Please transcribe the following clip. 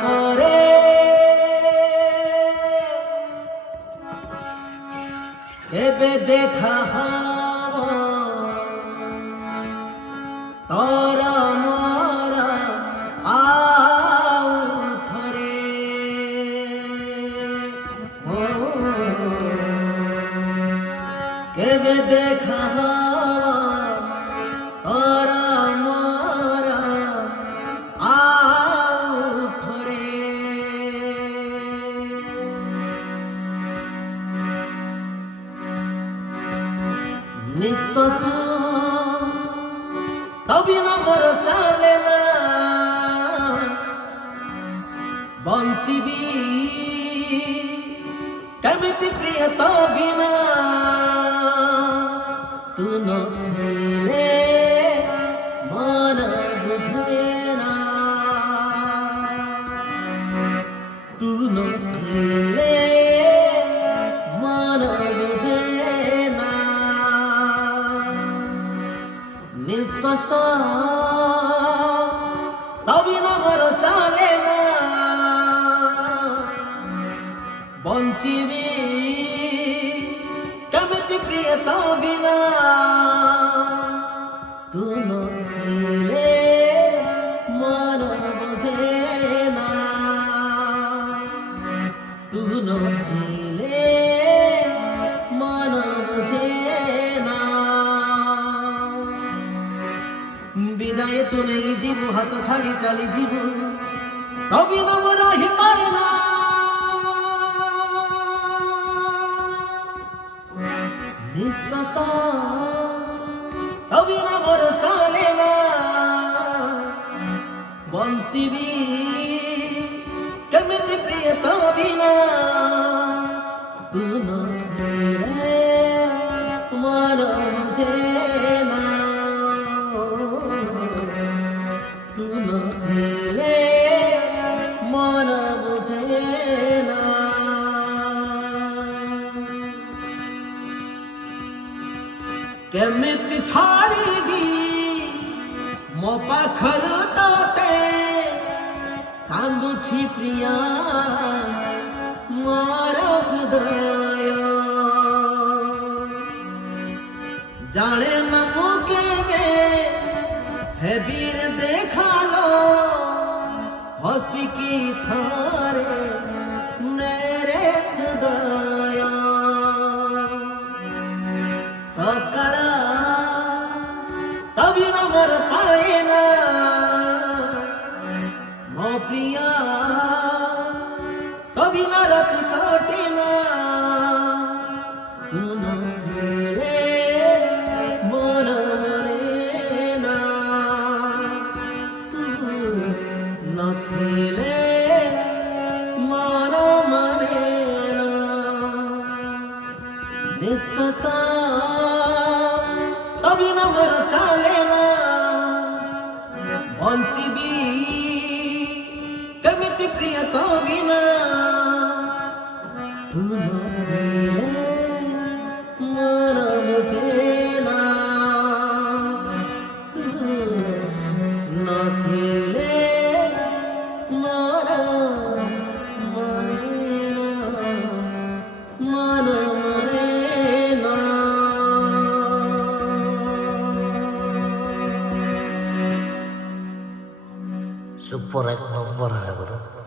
পরে এবে দেখা হওয়া তোরা মরা আউ থরে কেবে দেখা হওয়া তোরা মরা আউ থরে নিঃশ্বাস তবে নম্বর চালে না বঞ্চিবি কেমিতি প্রিয় তবে না তু নথিলে মন বুঝবে না তু নথিলে মন বুঝে না নিঃশ্বাস তবে নম্বর চালে না বঞ্চিবি কেমিতি প্রিয় তবে না তু নথিলে মন বুঝে না তু নথিলে মন বুঝে না বিদায় তো নেই জীব হাত ছাড়ি চালি জীব তবে নব রহি পারে না নিঃশ্বাস তবে নবর চলে না বঞ্চিবি কেমিতি প্রিয় তবে না তু নথিলে মন বুঝে না তু নথিলে মন বুঝে না কেমিতি ছাড়িবি ମୋ ପାଖରୁ ତତେ କାନ୍ଦୁଛି ପ୍ରିୟା ମୋର ହୃଦୟ ଜାଣେ ନା ମୁଁ କେବେ ହେବିରେ ଦେଖାଲୋ ହସିକି ଥରେ ନେରେ ହୃଦୟ ସକାଳ তবে নম্বর পায় না মো প্রিয়া তবে না রাত কাটে না তু নথিলে মন মরে না তু নথিলে মন মরে না নিঃশ্বাস তবে নম্বর চালে না বঞ্চিবি কেমিতি প্রিয় তবে না তু নথিলে মন বুঝে না তু নথিলে মন মরে না মন মরে না সুপার এক নম্বর হয় বড়।